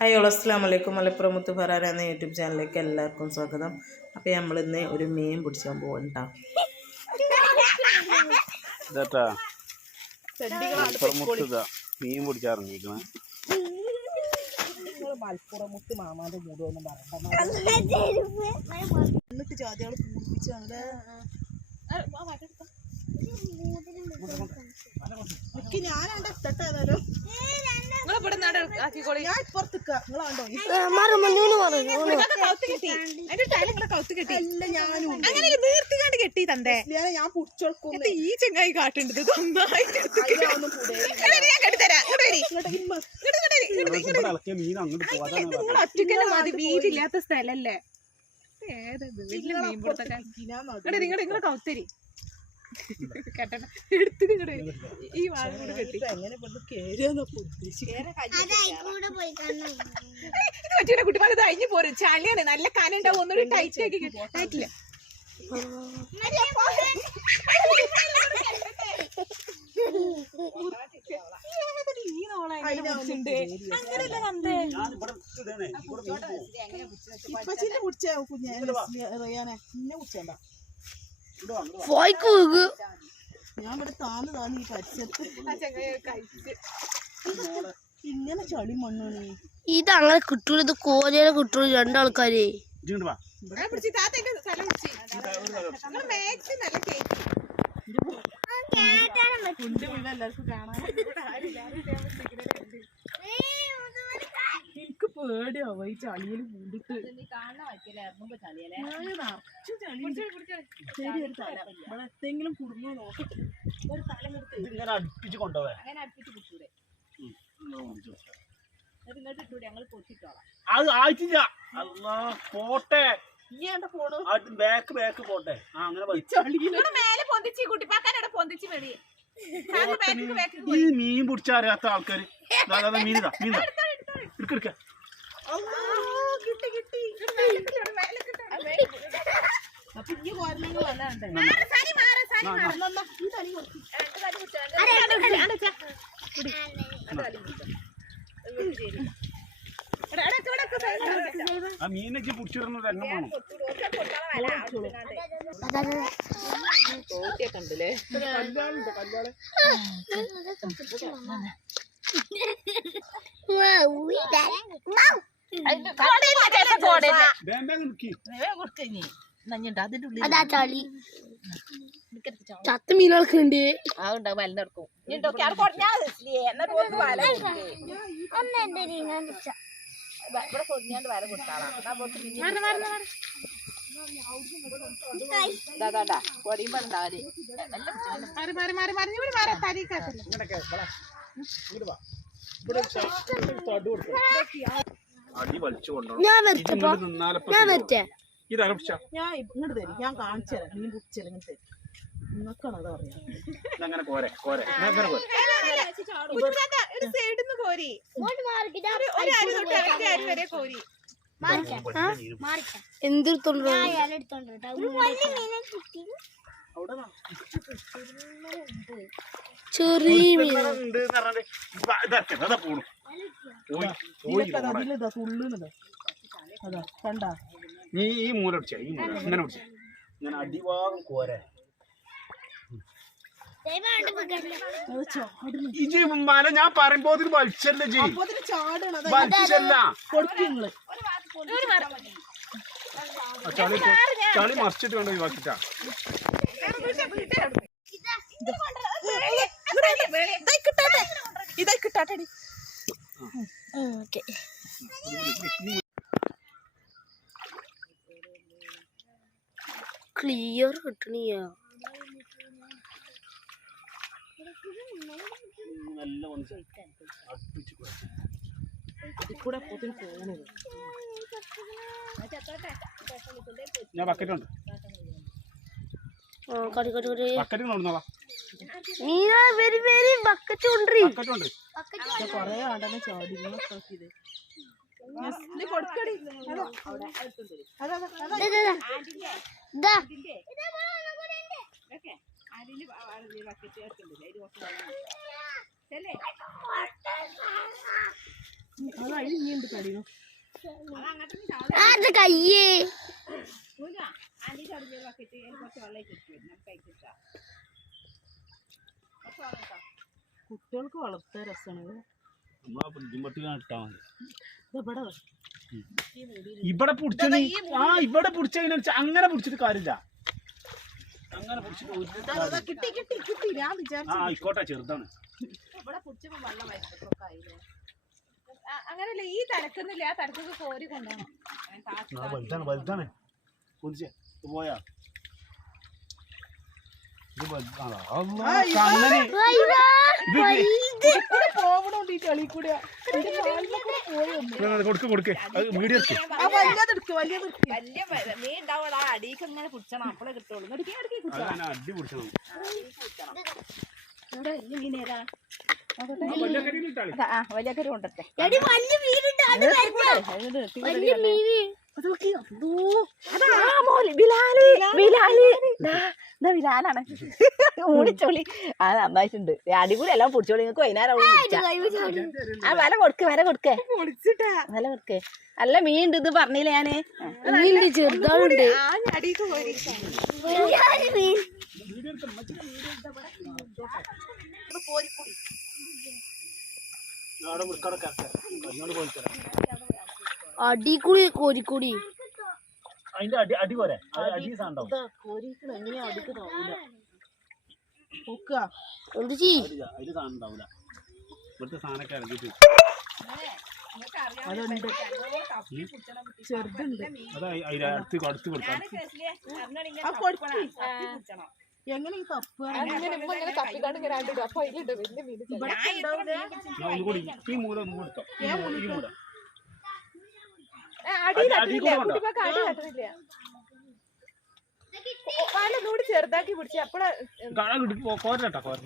Hi അസ്സലാമു അലൈക്കും. മലപ്പുറം മുത്ത് ഫറാന എന്ന യൂട്യൂബ് ചാനലിലേക്ക് എല്ലാവർക്കും സ്വാഗതം. അപ്പോൾ നമ്മളിന്ന് ഒരു മീൻ പിടിച്ചാൻ പോകണ്ട. മീൻ പിടിച്ചാറിഞ്ഞിരിക്കണേ മലപ്പുറമുത്ത് മാമാന്റെ മൂടൊന്നും പറയണ്ട. ജാതികള് പൂർപ്പിച്ചാണ് ഞാനാണ്ട് എത്തട്ടെ. ഏതായാലും ഞാൻ ഇപ്പുറത്തേക്ക് കെട്ടി തണ്ടേ ഞാൻ പുടിച്ചെടുക്കും. ഈ ചെങ്ങായി കാട്ടുണ്ട് മതി. വീടില്ലാത്ത സ്ഥലല്ലേ ഏതത് വലിയ മീൻപുറത്തൊക്കെ നിങ്ങളെ കൗത്തരി കെട്ടണം എടുത്ത് നിങ്ങടെ ഈ വാഴ കൂടെ കെട്ടി എങ്ങനെ പറ്റൂല. കുട്ടിമാർ കഴിഞ്ഞു പോരും. ചളിയാണ്, നല്ല കാനുണ്ടാവും. ഒന്നുകൂടി ടൈറ്റ് ആക്കി ആയിട്ടില്ല. ഇപ്പച്ചിന്റെ കുടിച്ച കുഞ്ഞാനെ പിന്നെ കുടിച്ചണ്ട. ഞാൻ ഇവിടെ താന്ന് ഈ പരിസരത്ത് ഇങ്ങനെ ചളി മണ്ണാണ്. ഇതങ്ങനെ കിട്ടൂല. ഇത് കോരേനെ കിട്ടൂല. രണ്ടാൾക്കാരെ എനിക്ക് പേടിയാവ ഈ ചളിയിൽ പൂണ്ടിട്ട്. എത്തെങ്കിലും കുടുങ്ങോ നോക്കട്ടെ. ഒരു തലം ഇങ്ങനെ അടുപ്പിച്ച് കൊണ്ടുപോവാ അത് ആയിട്ടില്ല. പോട്ടെ ബാക്ക് പോട്ടെ. ഈ മീൻ പിടിച്ച അറിയാത്ത ആൾക്കാര് മീനിതാ എടുക്ക ആ മീനൊക്കെ പിടിച്ചിടുന്നത് എണ്ണം വേണം. ചത്ത മീനുകളൊക്കെ ഉണ്ട്. ഞാൻ വരട്ടെ. ഞാൻ ഇങ്ങോട്ട് തരും. ഞാൻ കാണിച്ചു തരാം. മീൻ പിടിച്ചില്ലെങ്കിൽ തരും. നിങ്ങൾക്കാണ് അത് പറയാം. എന്തെടുത്തോണ്ടോ ചെറിയ മീൻ അതാ കണ്ട. നീ ഈ മൂല പിടിച്ച ഇങ്ങനെ പിടിച്ച ഇങ്ങനെ അടിഭാഗം കോര. ഇജ് മല ഞാൻ പറയുമ്പോ വലിച്ചല്ല വലിച്ചല്ല. ചളി മറിച്ചിട്ട് കൊണ്ട് ഒഴിവാക്കിട്ടാ. ഇതായി കിട്ടാട്ടെ. ക്ലിയർ കിട്ടണിയാ. ഞാൻ ബക്കറ്റ് ഉണ്ട്. ബക്കറ്റ് കൊണ്ടുവന്നോളാം. ബക്കറ്റ് കൊണ്ടേ കൊറേ ആണ്ടനെ ചാടി കൊടുക്കടി. അത് അഴിഞ്ഞുണ്ട് കടിയും കയ്യേ കുട്ടികൾക്ക് വളർത്താൻ രസമാണ് നമ്മളാ ഫ്രിഡ്ജിമ്പട്ടി ഇട്ടാ മതി ഇവിടെ ഇവിടെ പിടിച്ചത് ഇവിടെ പിടിച്ചതിനനുസരിച്ച് അങ്ങനെ പിടിച്ചിട്ട് കാര്യമില്ല അങ്ങനെ പിടിച്ചിട്ട് ഒരു കാര്യമില്ല. കിട്ടി കിട്ടി കിട്ടി ഞാൻ വിചാരിച്ചു ആയിക്കോട്ടെ ചെറുതാണ് ഇവിടെ പിടിച്ചപ്പോ വെള്ളം വയസ്സൊക്കെ ആയില്ലേ അങ്ങനല്ല ഈ തലക്കുന്നില്ല ആ തലക്കൊക്കെ കോരി കൊണ്ടുപോകണം വലുതാണ് വലുതാണ് കുതിച്ചേ പോയാ ഇത് വലുതാണ് അങ്ങനെ പോവണോണ്ട് ഈ ചെളി കൂടെ കൊടുക്ക് മീഡിയം വലിയ മീൻ ഉണ്ടാവും ആ അടിക്ക് ഇങ്ങനെ പിടിച്ചണം അപ്പോഴേ കിട്ടുള്ളൂ അടി പിടിച്ചത് മീനേരാ വലിയ കരു കൊണ്ടത്തെ വിലാലാണ് ഓടിച്ചോളി ആ നന്നായിട്ടുണ്ട് അടിപൊളി എല്ലാം പൊടിച്ചോളി നിങ്ങൾക്ക് വൈകുന്നേരം ആ വില കൊടുക്ക് വില കൊടുക്കേ വില കൊടുക്കേ അല്ല മീൻ ഉണ്ട് ഇത് പറഞ്ഞില്ല ഞാന് ചെറുതാളുണ്ട് അടികൂടി കോരിക്കൂടി അതിന്റെ അടി പോരെ അടി സാധനം എങ്ങനെയാ അടിക്ക് താവൂല എന്ത് ചെയ്യ് അതില് സാധനം ഉണ്ടാവില്ല ഇവിടുത്തെ സാധനമൊക്കെ ഇറങ്ങിട്ട് അതുണ്ട് ചെറുതുണ്ട് അത് അടുത്ത് കൊടുക്കാം എങ്ങനെ ഈ തപ്പ് ഒന്നുകൂടി ഈ മൂല ഒന്നും കൊടുത്തോ ഈ മൂല ചെറുതാക്കി പിടിച്ച അപ്പഴാ കോരട്ടോ കോര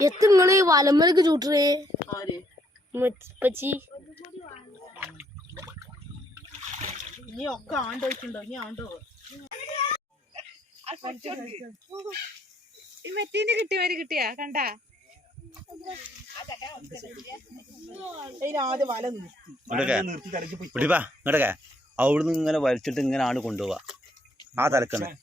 എത്രങ്ങള് വലമ്പലക്ക് ചൂട്ടേ പച്ചി ഇനി ഒക്കെ ആണ്ടോയിട്ടുണ്ടോ ഇനി ആണ്ടോ മറ്റീന് കിട്ടിയവര് കിട്ടിയാ കണ്ടാ ആദ്യം വല ഇങ്ങോട്ടൊക്കെ അവിടുന്ന് ഇങ്ങനെ വലിച്ചിട്ട് ഇങ്ങനെ ആണ് കൊണ്ടുപോവാ ആ തലക്കാണ്